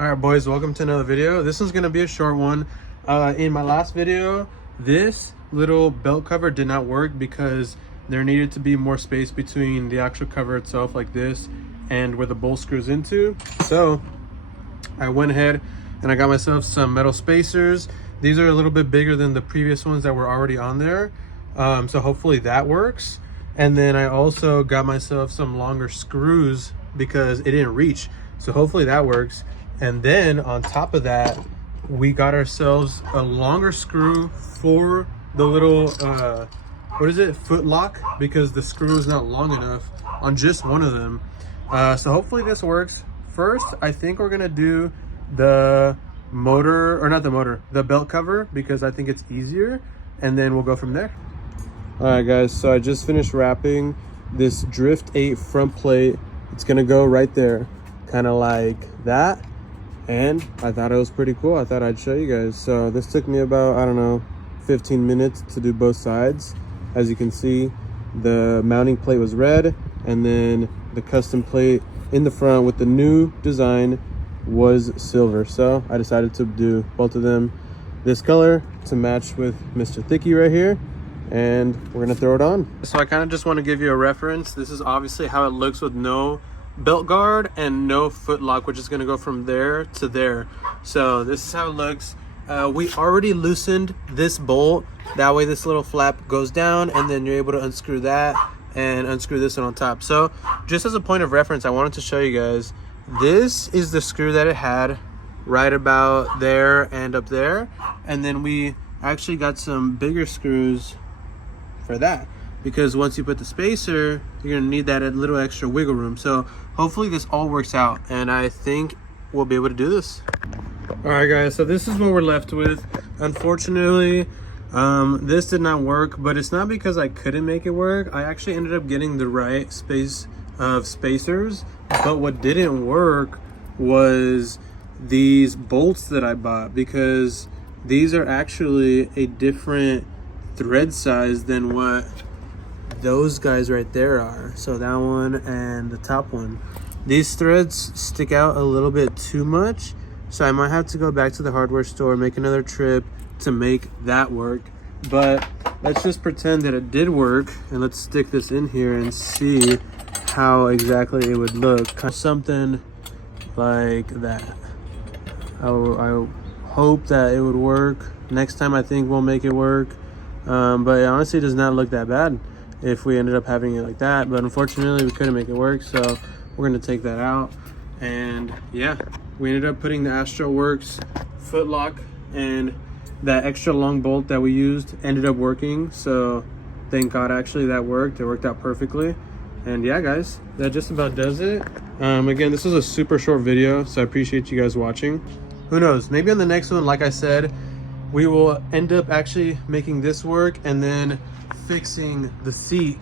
All right, boys, welcome to another video. This is going to be a short one. In my last video, this little belt cover did not work because there needed to be more space between the actual cover itself, like this, and where the bolt screws into. So I went ahead and I got myself some metal spacers. These are a little bit bigger than the previous ones that were already on there. So hopefully that works. And then I also got myself some longer screws because it didn't reach. So hopefully that works. And then on top of that, we got ourselves a longer screw for the little, foot lock, because the screw is not long enough on just one of them. So hopefully this works. First, I think we're gonna do the the belt cover, because I think it's easier, and then we'll go from there. All right, guys, so I just finished wrapping this Drift 8 front plate. It's gonna go right there, kind of like that. And I thought it was pretty cool. I thought I'd show you guys. So this took me about, I don't know, 15 minutes to do both sides. As you can see, the mounting plate was red, and then the custom plate in the front with the new design was silver. So I decided to do both of them this color to match with Mr. Thicky right here, and we're gonna throw it on. So I kind of just want to give you a reference. This is obviously how it looks with no belt guard and no foot lock, which is going to go from there to there. So this is how it looks. We already loosened this bolt, that way this little flap goes down, and then you're able to unscrew that and unscrew this one on top. So just as a point of reference, I wanted to show you guys, this is the screw that it had right about there and up there, and then we actually got some bigger screws for that, because once you put the spacer, you're gonna need that little extra wiggle room. So hopefully this all works out, and I think we'll be able to do this. All right, guys, so this is what we're left with. Unfortunately, this did not work, but it's not because I couldn't make it work. I actually ended up getting the right space of spacers, but what didn't work was these bolts that I bought, because these are actually a different thread size than what those guys right there are. So that one and the top one, these threads stick out a little bit too much, so I might have to go back to the hardware store, make another trip to make that work. But let's just pretend that it did work, and let's stick this in here and see how exactly it would look. Something like that. I hope that it would work. Next time I think we'll make it work, but it honestly does not look that bad if we ended up having it like that. But unfortunately we couldn't make it work, so we're gonna take that out. And yeah, we ended up putting the AstroWorks foot lock, and that extra long bolt that we used ended up working. So thank God, actually, that worked. It worked out perfectly. And yeah, guys, that just about does it. Again, this was a super short video, so I appreciate you guys watching. Who knows, maybe on the next one, like I said, we will end up actually making this work and then fixing the seat,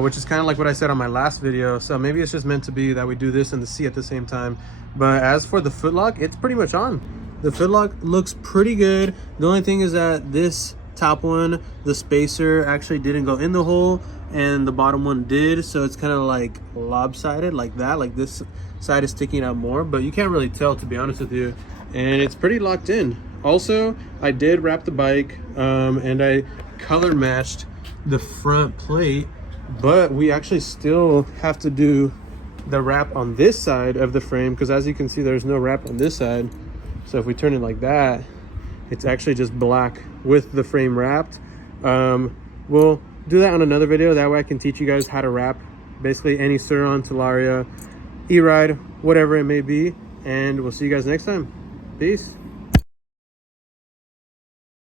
which is kind of like what I said on my last video. So maybe it's just meant to be that we do this and the seat at the same time. But as for the footlock, it's pretty much on. The footlock looks pretty good. The only thing is that this top one, the spacer actually didn't go in the hole, and the bottom one did. So it's kind of like lopsided like that, like this side is sticking out more, but you can't really tell, to be honest with you. And it's pretty locked in. Also, I did wrap the bike, and I color matched the front plate, but we actually still have to do the wrap on this side of the frame, because as you can see, there's no wrap on this side. So if we turn it like that, it's actually just black with the frame wrapped. We'll do that on another video. That way I can teach you guys how to wrap basically any Sur-Ron, Talaria, Eride, whatever it may be. And we'll see you guys next time. Peace.